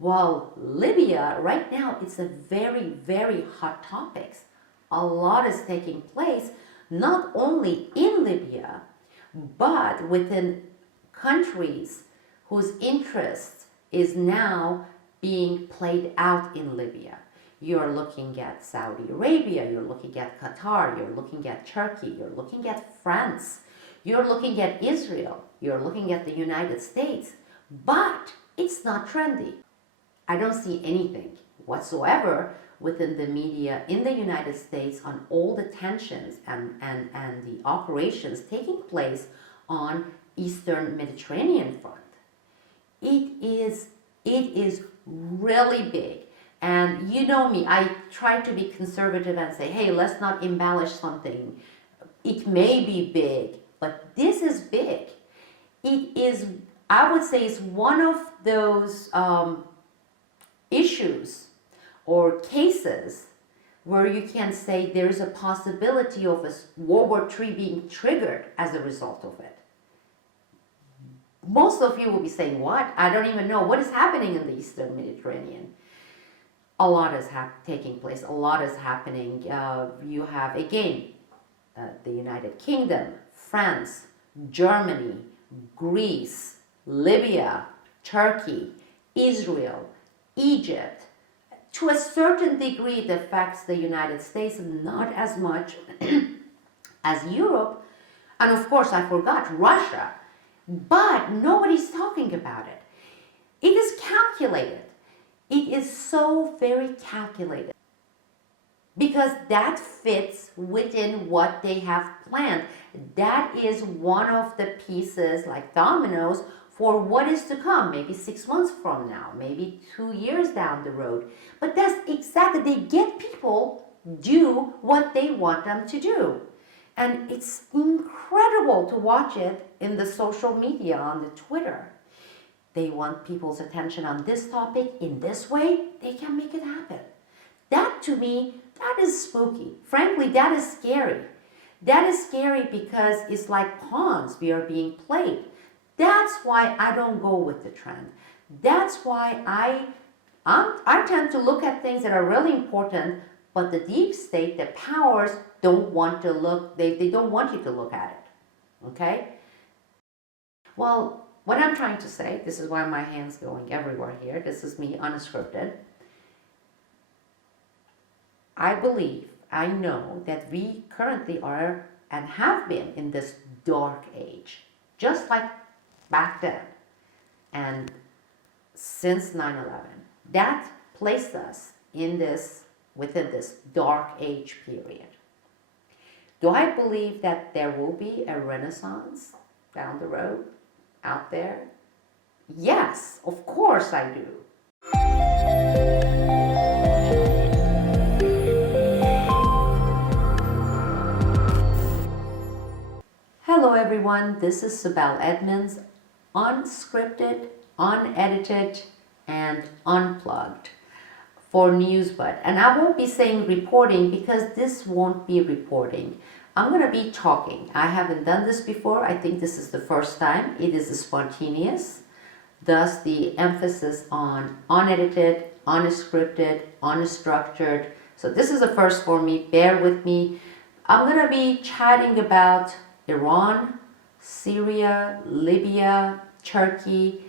Well, Libya, right now, it's a very, very hot topic. A lot is taking place, not only in Libya, but within countries whose interest is now being played out in Libya. You're looking at Saudi Arabia, you're looking at Qatar, you're looking at Turkey, you're looking at France, you're looking at Israel, you're looking at the United States, but it's not trendy. I don't see anything whatsoever within the media in the United States on all the tensions and the operations taking place on Eastern Mediterranean front. It is really big. And you know me, I try to be conservative and say, hey, let's not embellish something. It may be big, but this is big. It is, I would say, it's one of those issues or cases where you can say there's a possibility of a World War III being triggered as a result of it. Most of you will be saying, what? I don't even know. What is happening in the Eastern Mediterranean? A lot is taking place. A lot is happening. You have, again, the United Kingdom, France, Germany, Greece, Libya, Turkey, Israel, Egypt. To a certain degree, it affects the United States, not as much as Europe. And of course, I forgot Russia. But nobody's talking about it. It is calculated. It is so very calculated. Because that fits within what they have planned. That is one of the pieces, like dominoes, for what is to come, maybe 6 months from now, maybe 2 years down the road. But that's exactly, they get people do what they want them to do. And it's incredible to watch it in the social media, on the Twitter. They want people's attention on this topic in this way, they can make it happen. That to me, that is spooky. Frankly, that is scary. That is scary because it's like pawns we are being played. That's why I don't go with the trend. That's why I tend to look at things that are really important, but the deep state, the powers, don't want to look, they don't want you to look at it. Okay? Well, what I'm trying to say, this is why my hand's going everywhere here, this is me unscripted. I believe, I know that we currently are and have been in this dark age, just like back then. And since 9/11, that placed us in this, within this dark age period. Do I believe that there will be a renaissance down the road out there? Yes, of course I do. Hello everyone, this is Sibel Edmonds, Unscripted, Unedited, and Unplugged for Newsbud. And I won't be saying reporting because this won't be reporting. I'm going to be talking. I haven't done this before. I think this is the first time. It is spontaneous. Thus the emphasis on unedited, unscripted, unstructured. So this is the first for me. Bear with me. I'm going to be chatting about Iran, Syria, Libya, Turkey.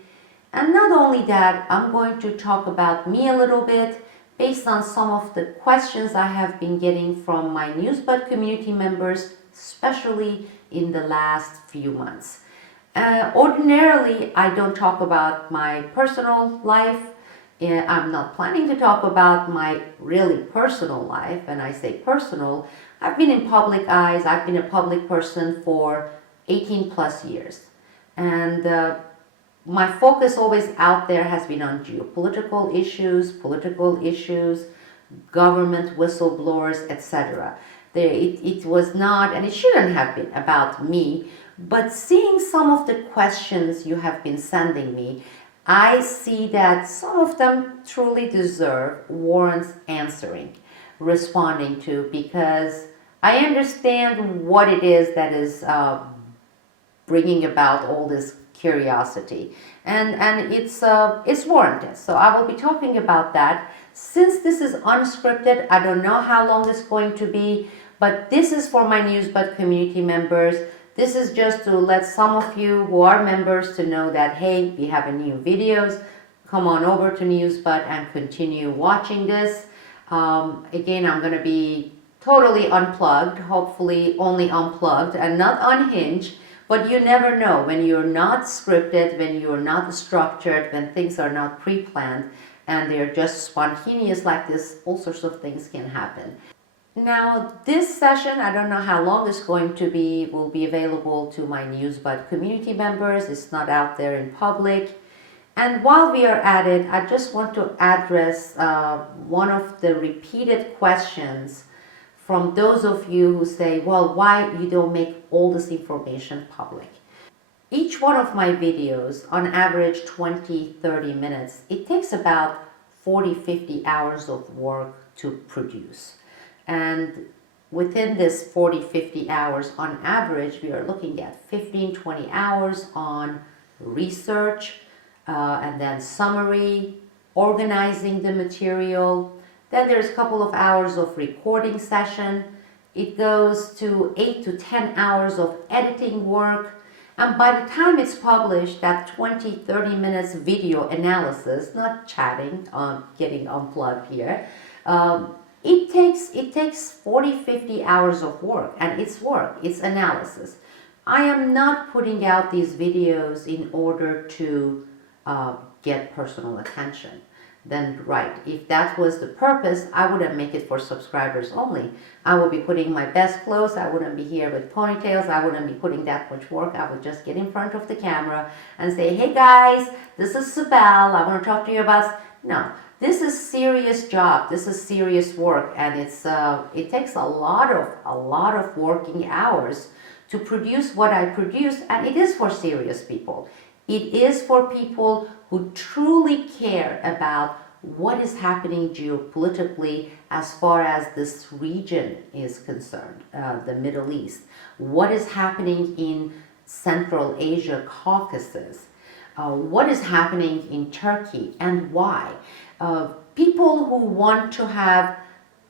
And not only that, I'm going to talk about me a little bit based on some of the questions I have been getting from my Newsbud community members, especially in the last few months. Ordinarily, I don't talk about my personal life. I'm not planning to talk about my really personal life. And I say personal, I've been in public eyes. I've been a public person for 18 plus years. And my focus always out there has been on geopolitical issues, political issues, government whistleblowers, etc. It was not, and it shouldn't have been, about me, but seeing some of the questions you have been sending me, I see that some of them truly deserve, warrants answering, responding to, because I understand what it is that is bringing about all this curiosity, and it's warranted. So I will be talking about that. Since this is unscripted, I don't know how long it's going to be, but this is for my Newsbud community members. This is just to let some of you who are members to know that, hey, we have a new videos. Come on over to Newsbud and continue watching this. Again, I'm going to be totally unplugged, hopefully only unplugged and not unhinged. But you never know when you're not scripted, when you're not structured, when things are not pre-planned and they're just spontaneous like this, all sorts of things can happen. Now, this session, I don't know how long it's going to be, will be available to my Newsbud community members. It's not out there in public. And while we are at it, I just want to address one of the repeated questions from those of you who say, well, why you don't make all this information public? Each one of my videos, on average 20-30 minutes, it takes about 40-50 hours of work to produce. And within this 40-50 hours, on average, we are looking at 15-20 hours on research, and then summary, organizing the material. Then there's a couple of hours of recording session. It goes to 8 to 10 hours of editing work. And by the time it's published, that 20-30 minutes video analysis, not chatting, getting unplugged here, it takes 40-50 hours of work, and it's work, it's analysis. I am not putting out these videos in order to get personal attention. Then right, if that was the purpose, I wouldn't make it for subscribers only. I would be putting my best clothes. I wouldn't be here with ponytails. I wouldn't be putting that much work. I would just get in front of the camera and say, hey guys, this is Sibel. I want to talk to you about... No, this is serious job. This is serious work, and it takes a lot of working hours to produce what I produce, and it is for serious people. It is for people who truly care about what is happening geopolitically as far as this region is concerned, the Middle East. What is happening in Central Asia, Caucasus? What is happening in Turkey and why? People who want to have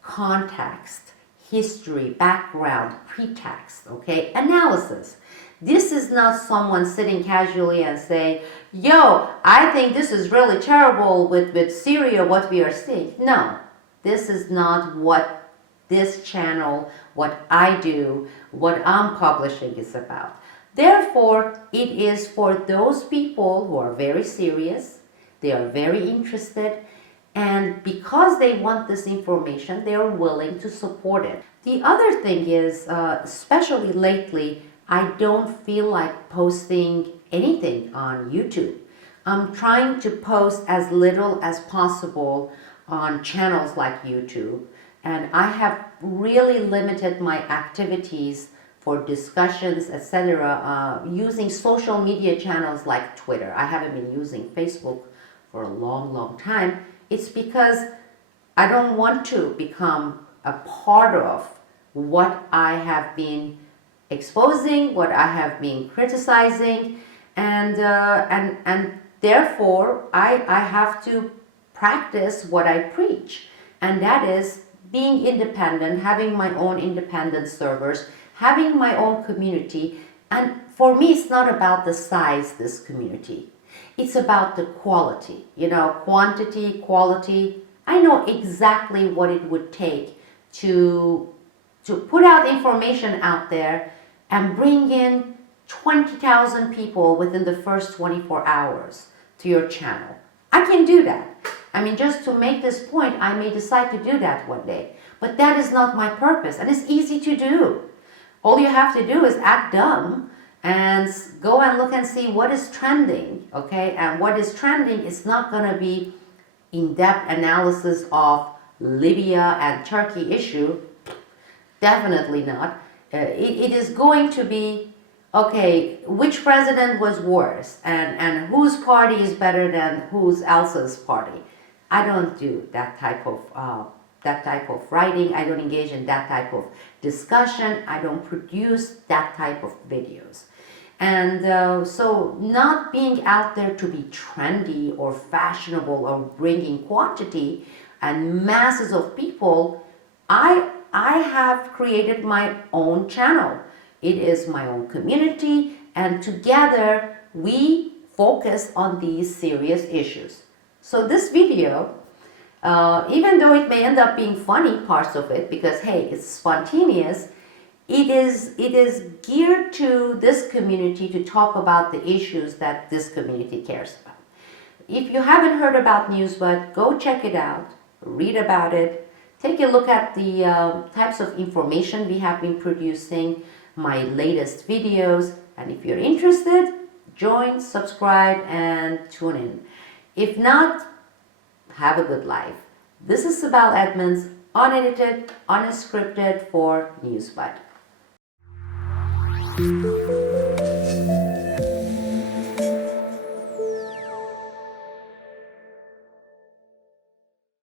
context, history, background, pretext, okay, analysis. This is not someone sitting casually and saying, yo, I think this is really terrible with Syria, what we are seeing. No, this is not what this channel, what I do, what I'm publishing is about. Therefore, it is for those people who are very serious, they are very interested, and because they want this information, they are willing to support it. The other thing is, especially lately, I don't feel like posting anything on YouTube. I'm trying to post as little as possible on channels like YouTube, and I have really limited my activities for discussions, etc., using social media channels like Twitter. I haven't been using Facebook for a long time. It's because I don't want to become a part of what I have been exposing, what I have been criticizing, and therefore I have to practice what I preach, and that is being independent, having my own independent servers, having my own community. And for me, it's not about the size, this community. It's about the quality, quantity, quality. I know exactly what it would take to put out information out there and bring in 20,000 people within the first 24 hours to your channel. I can do that. I mean, just to make this point, I may decide to do that one day. But that is not my purpose, and it's easy to do. All you have to do is act dumb and go and look and see what is trending, okay? And what is trending is not going to be in-depth analysis of Libya and Turkey issue. Definitely not. It is going to be, okay, which president was worse and whose party is better than whose else's party. I don't do that type of writing. I don't engage in that type of discussion. I don't produce that type of videos. And so not being out there to be trendy or fashionable or bringing quantity and masses of people, I have created my own channel. It is my own community, and together we focus on these serious issues. So this video, even though it may end up being funny parts of it, because hey, it's spontaneous, it is geared to this community to talk about the issues that this community cares about. If you haven't heard about Newsbud, go check it out, read about it, take a look at the types of information we have been producing, my latest videos, and if you're interested, join, subscribe, and tune in. If not, have a good life. This is Sibel Edmonds, unedited, unscripted for Newsbud.